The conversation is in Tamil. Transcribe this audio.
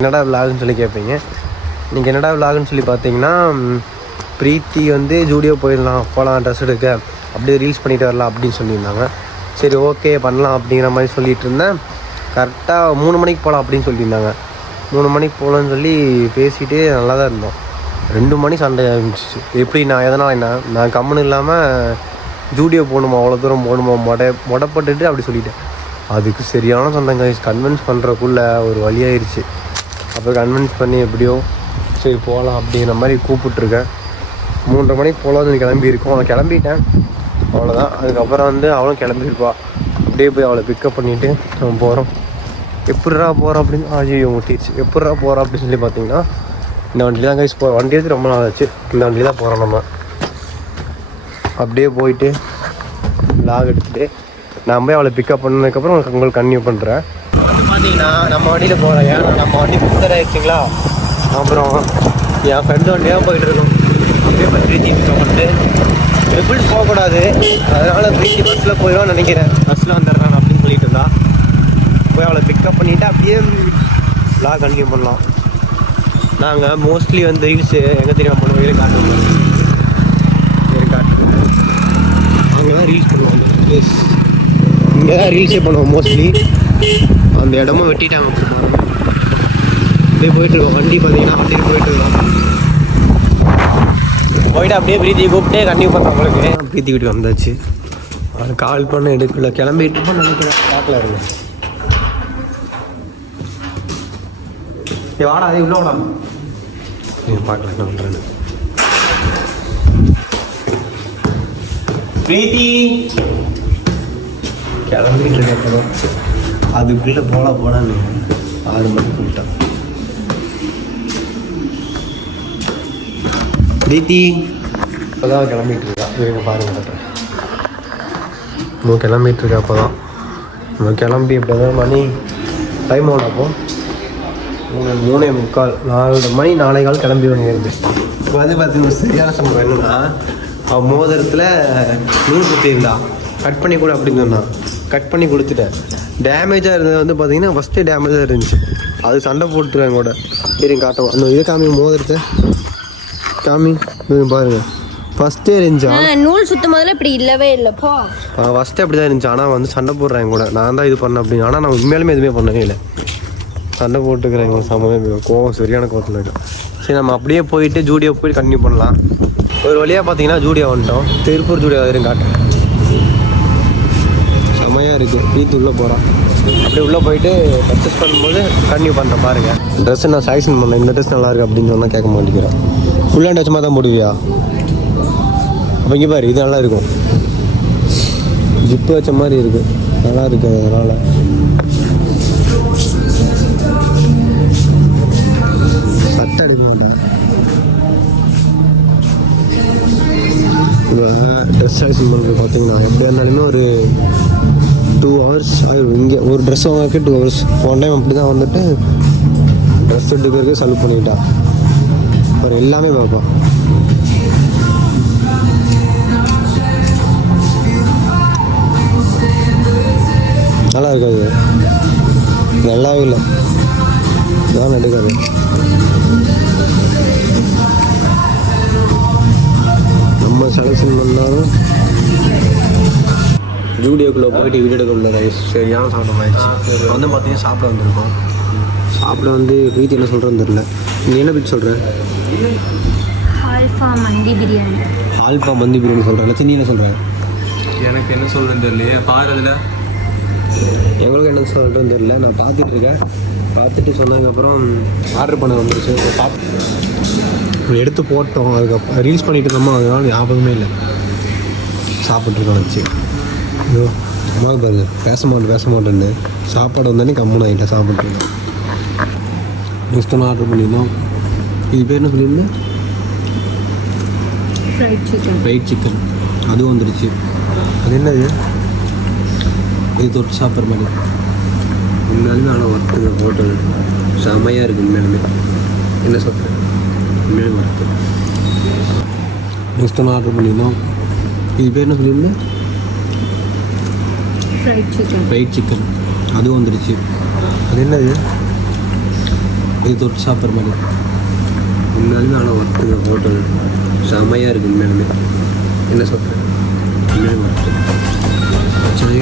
என்னடா விலாகுன்னு சொல்லி கேட்பீங்க. நீங்கள் என்னடா விலாகுன்னு சொல்லி பார்த்தீங்கன்னா, பிரீத்தி வந்து ஜூடியோ போகலாம் ட்ரெஸ் எடுக்க, அப்படியே ரீல்ஸ் பண்ணிட்டு வரலாம் அப்படின்னு சொல்லியிருந்தாங்க. சரி ஓகே பண்ணலாம் அப்படிங்கிற மாதிரி சொல்லிகிட்டு இருந்தேன். கரெக்டாக 3 மணிக்கு போகலாம் அப்படின்னு சொல்லியிருந்தாங்க. 3 மணிக்கு போகலான்னு சொல்லி பேசிகிட்டே நல்லா தான் இருந்தோம். 2 மணி சண்டை ஆரம்பிச்சிச்சு. எப்படி நான் எதனால் நான் கம்முன்னு இல்லாமல் ஜூடியோ போகணுமா, அவ்வளோ தூரம் போகணுமா, மொடப்பட்டுட்டு அப்படி சொல்லிட்டேன். அதுக்கு சரியான சண்டைங்க. கன்வின்ஸ் பண்ணுறக்குள்ளே ஒரு வழியாயிருச்சு. அப்போ கன்வின்ஸ் பண்ணி எப்படியோ சரி போகலாம் அப்படிங்கிற மாதிரி கூப்பிட்ருக்கேன். 3:30 மணிக்கு போகலான்னு கிளம்பியிருக்கோம். அவன் கிளம்பிட்டேன், அவ்வளோதான். அதுக்கப்புறம் வந்து அவளும் கிளம்பியிருப்பா. அப்படியே போய் அவளை பிக்கப் பண்ணிவிட்டு நம்ம போகிறோம். எப்படிரா போகிறோம் அப்படின்னு ஐயோ முட்டிடுச்சு. எப்படிரா போகிறோம் அப்படின்னு சொல்லி பார்த்தீங்கன்னா, இந்த வண்டி தான் கைஸ் வண்டி எடுத்து ரொம்ப நாள் ஆச்சு. இந்த வண்டி தான் போகிறோம் நம்ம. அப்படியே போயிட்டு லாக் எடுத்துகிட்டு நான் போய் அவளை பிக்கப் பண்ணதுக்கப்புறம் உங்களுக்கு கன்டினியூ பண்ணுறேன். பார்த்தீங்கன்னா நம்ம வண்டியில் போகிறேன். ஏன்னா நம்ம வண்டி புத்தர் ஆயிடுச்சிங்களா. அப்புறம் என் ஃப்ரெண்டு வண்டியாக போயிட்டு இருக்கோம். அப்படியே பிரீத்தி பண்ணிட்டு எப்படி போகக்கூடாது, அதனால் பிரீத்தி பஸ்ஸில் போயிடுவான்னு நினைக்கிறேன். பஸ்ஸில் வந்துடுறான் அப்படின்னு சொல்லிட்டு இருந்தா. போய் அவளை பிக்கப் பண்ணிவிட்டு அப்படியே லாக் கண்டினியூ பண்ணலாம். நாங்கள் மோஸ்ட்லி வந்து ரீல்ஸு எங்கே தெரியாமல் பண்ணுவோம், ஏற்காட்டு அங்கே தான் ரீல்ஸ் பண்ணுவோம். அந்த பிளேஸ் இங்கே தான் ரீல்ஸே பண்ணுவோம் மோஸ்ட்லி. அந்த இடமும் வெட்டிட்டாங்க. அப்படியே போயிட்டுருக்கோம். வண்டி பார்த்தீங்கன்னா அப்படியே போயிட்டுருக்கோம். போயிட்டு அப்படியே பிரீத்தி கூப்பிட்டு கண்டினியூ பண்ணுறோம். உங்களுக்கு பிரீத்தி வீட்டுக்கு வந்தாச்சு. அவன் கால் பண்ண எடுக்கல, கிளம்பிட்டு இருப்போம் நினைக்கிறேன். பார்க்கல இருக்கு. வாடா அது இவ்வளோ வாடா பார்க்கல என்ன பண்ணுறேன்னு. பிரீத்தி கிளம்பிட்டு இருக்க அதுக்குள்ளே போடான்னு 6 மணிக்கு கூப்பிட்டான். பிரீத்தி இப்போதான் கிளம்பிட்டு இருக்கா. இவங்க பாருங்க கட்டுறேன். கிளம்பிட்டு இருக்கா. அப்போ தான் நம்ம கிளம்பி இப்போ தான் மணி டைம் ஆகும். அப்போ 3:45 4 மணி 4:15 கிளம்பி வாங்கியிருந்து. இப்போ வந்து பார்த்தீங்கன்னா சரியான சம்பவம் என்னன்னா, அவன் மோதிரத்தில் நூல் குத்திருந்தா. கட் பண்ணி கூட அப்படின்னு சொன்னான். கட் பண்ணி கொடுத்துட்டேன். டேமேஜாக இருந்தது வந்து பார்த்தீங்கன்னா ஃபஸ்ட்டே டேமேஜாக இருந்துச்சு. அது சண்டை போட்டுருவேன் கூட. சரிங்க காட்டுவோம். அந்த இதை காமி மோதிரத்தை காமி பாருங்கள். ஃபஸ்ட்டே இருந்துச்சு. நூல் சுத்தம் முதல்ல இப்படி இல்லவே இல்லைப்போ. ஃபஸ்ட்டு அப்படி தான் இருந்துச்சு. ஆனால் வந்து சண்டை போடுறேன் கூட. நான் தான் இது பண்ணேன் அப்படின்னு. ஆனால் நான் உண்மையாலுமே எதுவுமே பண்ணவே இல்லை. சண்டை போட்டுக்கிறேன். சமயம் கோவம் சரியான கோவத்தில் இருக்கும். சரி நம்ம அப்படியே போயிட்டு ஜூடியோ போய் கண்டினியூ பண்ணலாம். ஒரு வழியாக பார்த்தீங்கன்னா ஜூடியோ வந்துட்டோம். திருப்பூர் ஜூடியோ வரையும் காட்டுறேன். செமையாக இருக்குது. வீட்டு உள்ளே போகிறோம். அப்படியே உள்ளே போயிட்டு பர்ச்சேஸ் பண்ணும்போது கண்டினியூ பண்ணுறேன். பாருங்கள் ட்ரெஸ்ஸு நான் செலெக்ஷன் பண்ணேன். இந்த ட்ரெஸ் நல்லாயிருக்கு அப்படின்னு சொன்னால் கேட்க மாட்டேங்கிறேன். ஃபுல் ஹேண்ட் வச்சமாக தான் போடுவியா? அப்போ இங்கே பாரு, இது நல்லா இருக்கும். ஜிப்பு வச்ச மாதிரி இருக்குது, நல்லா இருக்குது. அதனால் சட்டை எடுக்கலாம். இப்போ ட்ரெஸ் செலெக்ஷன் பண்ணுறது பார்த்தீங்கன்னா எப்படி இருந்தாலுமே ஒரு 2 hours ஆகிடும். இங்கே ஒரு ட்ரெஸ் வாங்கறதுக்கு 2 hours. ஒன் டைம் அப்படி தான் வந்துட்டு ட்ரெஸ் எடுக்கிறதுக்கு செலவு பண்ணிக்கிட்டா. ஒரு எல்லாமே பார்ப்போம். நல்லா இருக்காது, நல்லாவே இல்லை. தான் எடுக்காது. நம்ம செலெக்ஷன் பண்ணாலும் ஜூடியோக்குள்ளே போயிட்டு வீடியோ எடுக்கல. சரியான சாப்பிட ஆயிடுச்சு. வந்து பார்த்தீங்கன்னா சாப்பிட வந்திருக்கோம். சாப்பிட வந்து பிரீத்தி என்ன சொல்கிறேன்னு தெரியல. நீ என்ன பற்றி சொல்கிற? ஆல்ஃபா மந்தி பிரியாணி. ஆல்ஃபா மந்தி பிரியாணி சொல்கிறேன். நீ என்ன சொல்கிறேன்? எனக்கு என்ன சொல்கிறேன்னு தெரியலையே. பாருதில் எங்களுக்கு என்ன சொல்கிறேன்னு தெரியல. நான் பார்த்துட்ருக்கேன். பார்த்துட்டு சொன்னதுக்கப்புறம் ஆர்டர் பண்ண வந்துருச்சு. எடுத்து போட்டோம். அதுக்கப்புறம் ரீல்ஸ் பண்ணிட்டு இருந்தோமோ, அதனால ஞாபகமே இல்லை. சாப்பிட்ருக்கோம் வச்சு. ஐயோ அம்மா பாருங்க, பேச மாட்டேன்னு சாப்பாடு வந்தோடனே கம்முன்னு ஆகிட்டேன். சாப்பிட்ருக்கோம். நெக்ஸ்ட் ஒன்று ஆர்டர் பண்ணியிருந்தோம். இது பேர் என்ன சொல்லியிருந்தேன்? Fried chicken. அதுவும் வந்துடுச்சு. அது என்னது? இது தொட்டு சாப்பிட்ற மாதிரி. உண்மையாலுமே ஆனால் ஒர்த்து ஹோட்டல் செம்மையாக இருக்குது. உண்மையாலுமே என்ன சொல்கிறேன், உண்மையாலுமே ஒர்த்து. நெக்ஸ்ட் ஒன்று ஆர்டர் பண்ணியிருந்தோம். இது பேர் என்ன சொல்லியிருந்தேன்? Fried chicken. அதுவும் வந்துடுச்சு. அது என்னது? இது தொட்டு சாப்பிட்ற மாதிரி. உண்மையாலுமே ஆனால் ஒர்த்து ஹோட்டல் செம்மையாக இருக்குது. உண்மையாலுமே என்ன சொல்கிறேன், உண்மையாலுமே ஒர்த்து. சரி